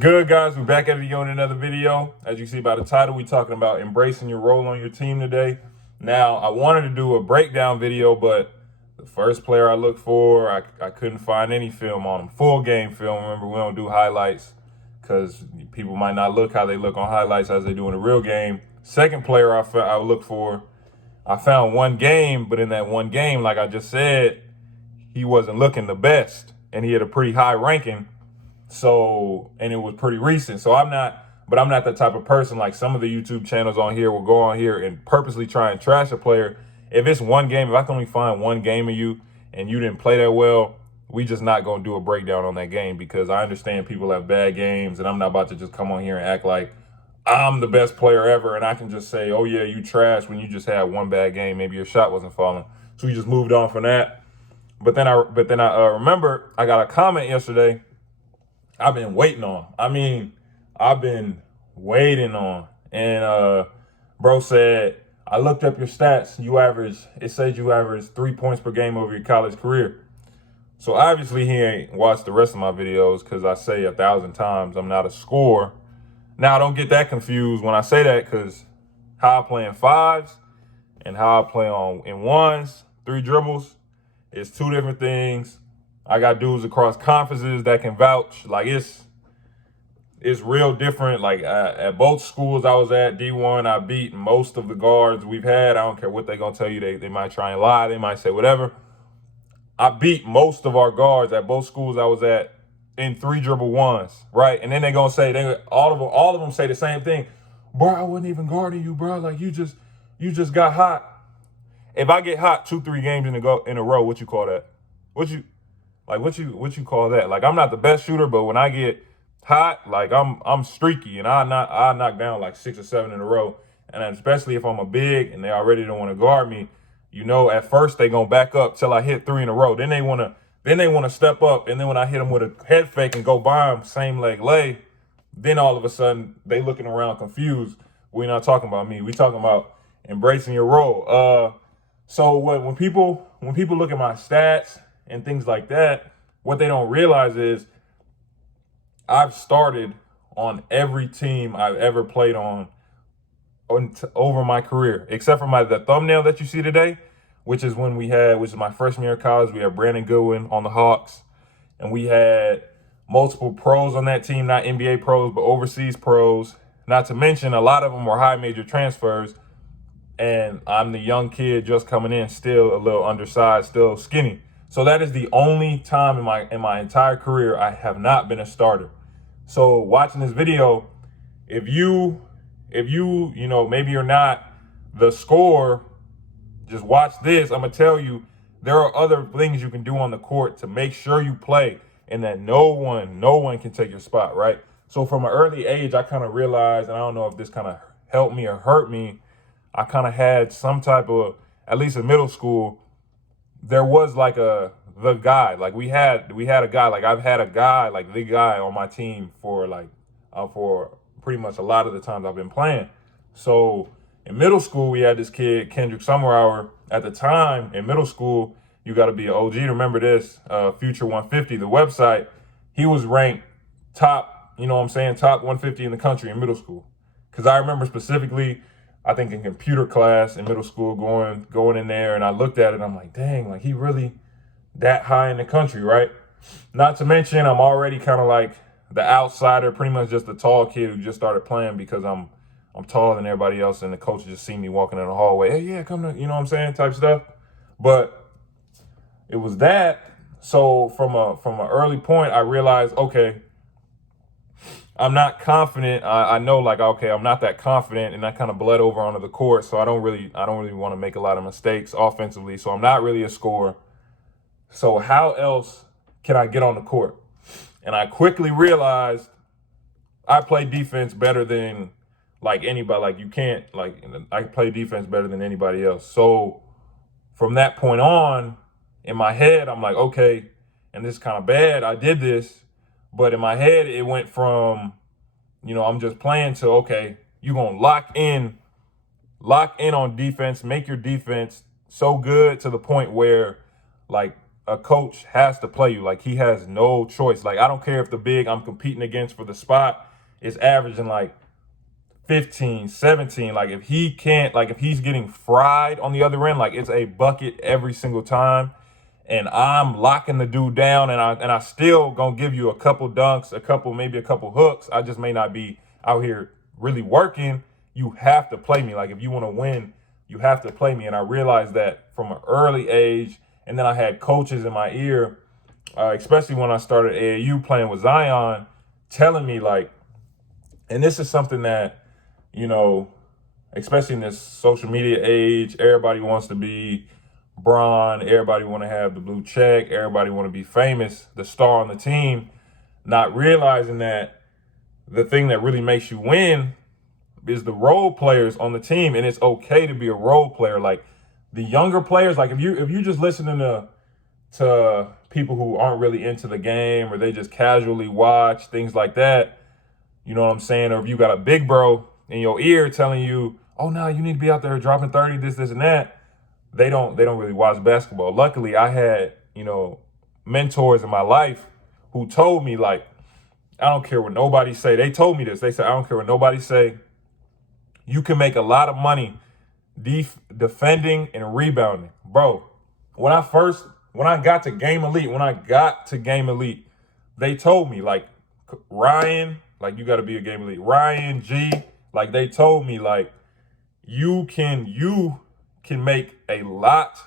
good, guys? We're back at it again in another video. As you see by the title, we're talking about embracing your role on your team today. Now, I wanted to do a breakdown video, but the first player I looked for, I couldn't find any film on him. Full game film. Remember, we don't do highlights because people might not look how they look on highlights as they do in a real game. Second player I looked for, I found one game, but in that one game, like I just said, he wasn't looking the best, and he had a pretty high ranking. So, and it was pretty recent. So I'm not the type of person like some of the YouTube channels on here will go on here and purposely try and trash a player. If it's one game, if I can only find one game of you and you didn't play that well, we just not going to do a breakdown on that game, because I understand people have bad games, and I'm not about to just come on here and act like I'm the best player ever and I can just say, oh yeah, you trash when you just had one bad game. Maybe your shot wasn't falling. So we just moved on from that. But then I remember I got a comment yesterday I've been waiting on. I've been waiting on. And bro said, I looked up your stats. It says you average 3 points per game over your college career. So obviously he ain't watched the rest of my videos, because I say 1,000 times I'm not a scorer. Now, don't get that confused when I say that, because how I play in fives and how I play in ones, 3 dribbles, it's 2 different things. I got dudes across conferences that can vouch. Like, it's real different. Like, at both schools I was at, D1, I beat most of the guards we've had. I don't care what they're going to tell you. They might try and lie. They might say whatever. I beat most of our guards at both schools I was at in 3 dribble ones, right? And then they're going to say, all of them say the same thing. Bro, I wasn't even guarding you, bro. Like, you just got hot. If I get hot 2-3 games in a row, what you call that? What you call that? Like, I'm not the best shooter, but when I get hot, like, I'm streaky, and I knock down like 6 or 7 in a row. And especially if I'm a big and they already don't want to guard me, you know, at first they gonna back up till I hit 3 in a row. Then they wanna step up, and then when I hit them with a head fake and go by them, same leg lay, then all of a sudden they looking around confused. We're not talking about me. We talking about embracing your role. So when people look at my stats and things like that, what they don't realize is I've started on every team I've ever played on over my career, except for the thumbnail that you see today, which is my freshman year of college. We had Brandon Goodwin on the Hawks, and we had multiple pros on that team, not NBA pros, but overseas pros. Not to mention, a lot of them were high major transfers, and I'm the young kid just coming in, still a little undersized, still skinny. So that is the only time in my entire career I have not been a starter. So watching this video, if you know, maybe you're not the scorer, just watch this. I'm gonna tell you, there are other things you can do on the court to make sure you play and that no one can take your spot, right? So from an early age, I kind of realized, and I don't know if this kind of helped me or hurt me, I kind of had some type of, at least in middle school, there was like the guy. Like we had a guy. Like I've had a guy, like the guy on my team for pretty much a lot of the times I've been playing. So in middle school, we had this kid, Kendrick Summerhour. At the time in middle school, you got to be an OG to remember this. Future 150, the website, he was ranked top, you know what I'm saying, top 150 in the country in middle school. Because I remember specifically, I think in computer class in middle school, going in there, and I looked at it and I'm like, dang, like he really that high in the country, right? Not to mention, I'm already kind of like the outsider, pretty much just a tall kid who just started playing because I'm taller than everybody else, and the coach just see me walking in the hallway, hey, yeah, come to, you know what I'm saying, type stuff. But it was that. So from an early point, I realized, okay, I'm not confident. I know, like, okay, I'm not that confident, and that kind of bled over onto the court. So I don't really want to make a lot of mistakes offensively. So I'm not really a scorer. So how else can I get on the court? And I quickly realized I play defense better than like anybody. Like, you can't, like, I play defense better than anybody else. So from that point on, in my head, I'm like, okay, and this is kind of bad. I did this. But in my head, it went from, you know, I'm just playing to, okay, you're going to lock in on defense, make your defense so good to the point where, like, a coach has to play you. Like, he has no choice. Like, I don't care if the big I'm competing against for the spot is averaging like 15, 17. Like, if he can't, like, if he's getting fried on the other end, like, it's a bucket every single time. And I'm locking the dude down, and I still gonna give you a couple dunks, maybe a couple hooks. I just may not be out here really working. You have to play me. Like, if you want to win, you have to play me. And I realized that from an early age. And then I had coaches in my ear, especially when I started AAU playing with Zion, telling me, like, and this is something that, you know, especially in this social media age, everybody wants to be Bron, everybody want to have the blue check, everybody want to be famous, the star on the team, not realizing that the thing that really makes you win is the role players on the team. And it's okay to be a role player. Like, the younger players, like, if you just listening to people who aren't really into the game, or they just casually watch things like that, you know what I'm saying? Or if you got a big bro in your ear telling you, oh no, you need to be out there dropping 30, this and that, they don't really watch basketball. Luckily, I had, you know, mentors in my life who told me, like, I don't care what nobody say. They told me this. They said, I don't care what nobody say. You can make a lot of money defending and rebounding. Bro, when I got to Game Elite, they told me, like, Ryan, like, you got to be a Game Elite. Ryan, G, like, they told me, like, you can make a lot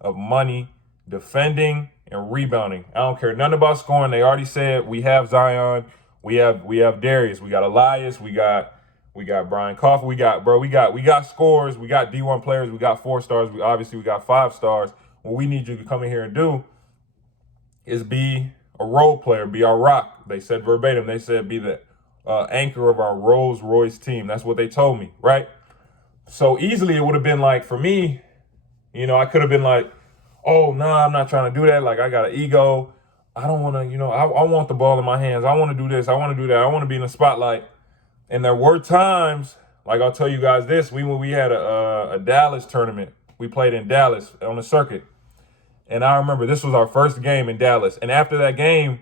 of money defending and rebounding. I don't care nothing about scoring. They already said we have Zion, we have Darius, we got Elias, we got Brian Coughlin, we got scores, we got D1 players, we got 4 stars, we got 5 stars. What we need you to come in here and do is be a role player, be our rock. They said verbatim, they said be the anchor of our Rolls Royce team. That's what they told me, right? So easily it would have been like, for me, you know, I could have been like, oh, no, I'm not trying to do that. Like, I got an ego. I don't want to, you know, I want the ball in my hands. I want to do this. I want to do that. I want to be in the spotlight. And there were times, like, I'll tell you guys this, when we had a Dallas tournament. We played in Dallas on the circuit. And I remember this was our first game in Dallas. And after that game,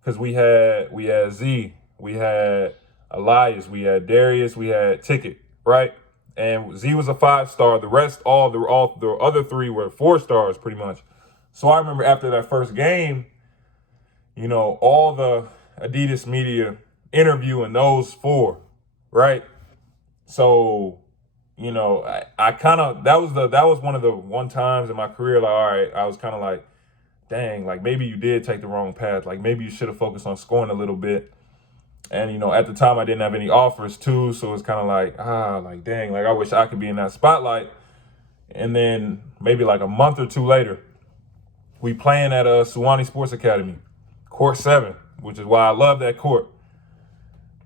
because we had Z, we had Elias, we had Darius, we had Ticket, right? And Z was a 5-star. The rest, all the other 3 were 4 stars, pretty much. So I remember after that first game, you know, all the Adidas media interviewing those 4, right? So, you know, I kind of, that was one of the times in my career, like, all right, I was kind of like, dang, like, maybe you did take the wrong path. Like, maybe you should have focused on scoring a little bit. And, you know, at the time I didn't have any offers too. So it's kind of like, like, dang, like, I wish I could be in that spotlight. And then maybe like a month or 2 later, we playing at Suwannee Sports Academy, court 7, which is why I love that court.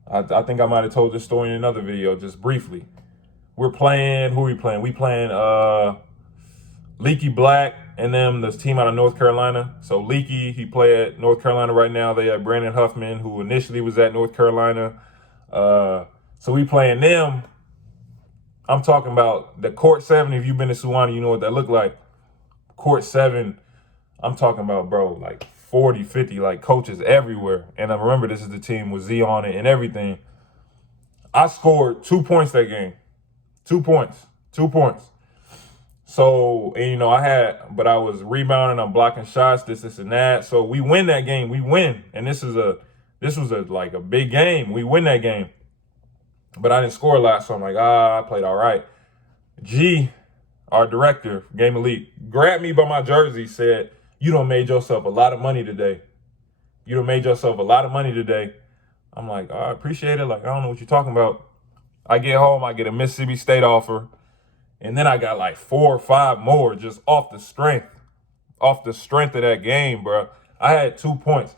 I think I might have told this story in another video, just briefly. We're playing, who are we playing? We playing Leaky Black and them, this team out of North Carolina. So Leaky, he play at North Carolina right now. They have Brandon Huffman, who initially was at North Carolina. So we playing them. I'm talking about the court 7. If you've been to Suwannee, you know what that looked like. Court 7, I'm talking about, bro, like 40, 50, like, coaches everywhere. And I remember this is the team with Z on it and everything. I scored 2 points that game. 2 points. So, and, you know, but I was rebounding, I'm blocking shots, this and that. So we win that game. We win. And this was like a big game. We win that game. But I didn't score a lot, so I'm like, I played all right. G, our director, Game Elite, grabbed me by my jersey, said, you done made yourself a lot of money today. I'm like, I appreciate it. Like, I don't know what you're talking about. I get home, I get a Mississippi State offer. And then I got like 4 or 5 more just off the strength of that game, bro. I had 2 points.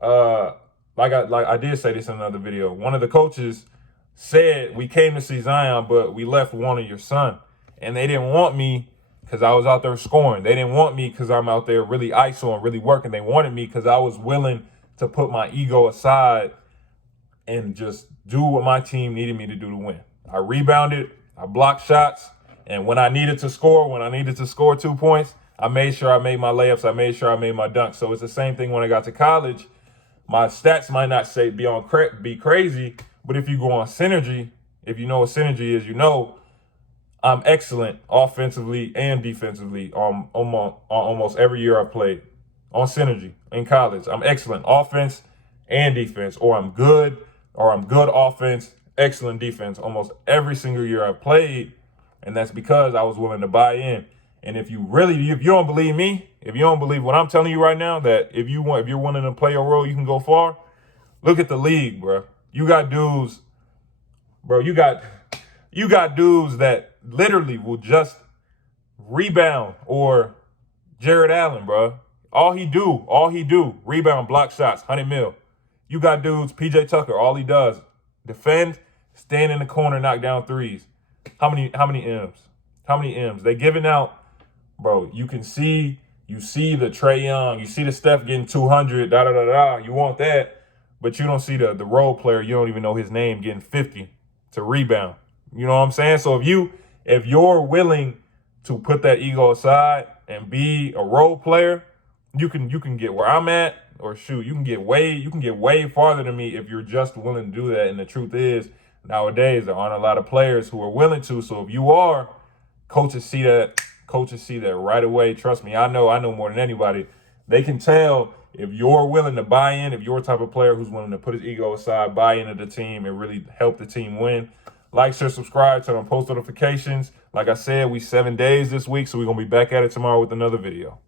Like I did say this in another video. One of the coaches said, we came to see Zion, but we left one of your son. And they didn't want me because I was out there scoring. They didn't want me because I'm out there really ISO really working. They wanted me because I was willing to put my ego aside and just do what my team needed me to do to win. I rebounded, I blocked shots, and when I needed to score 2 points, I made sure I made my layups. I made sure I made my dunks. So it's the same thing when I got to college. My stats might not say be crazy, but if you go on synergy, if you know what synergy is, you know I'm excellent offensively and defensively on almost every year I've played on synergy in college. I'm excellent offense and defense, or I'm good offense, excellent defense almost every single year I've played, and that's because I was willing to buy in. And if you don't believe me, if you don't believe what I'm telling you right now, that if you're willing to play a role, you can go far. Look at the league, bro. You got dudes, bro. You got dudes that literally will just rebound, or Jared Allen, bro. All he do, rebound, block shots, 100 mil. You got dudes, PJ Tucker, all he does, defend, stand in the corner, knock down threes. How many M's? How many M's? They giving out, bro. You see the Trae Young, you see the Steph getting 200, You want that, but you don't see the role player. You don't even know his name getting 50 to rebound. You know what I'm saying? So if you're willing to put that ego aside and be a role player, you can get where I'm at, or shoot, you can get way farther than me if you're just willing to do that. And the truth is, nowadays there aren't a lot of players who are willing to. So if you are, coaches see that right away. Trust me, I know more than anybody. They can tell if you're willing to buy in, if you're a type of player who's willing to put his ego aside, buy into the team, and really help the team win. Like, share, subscribe, turn on post notifications. Like I said, we 7 days this week, so we're going to be back at it tomorrow with another video.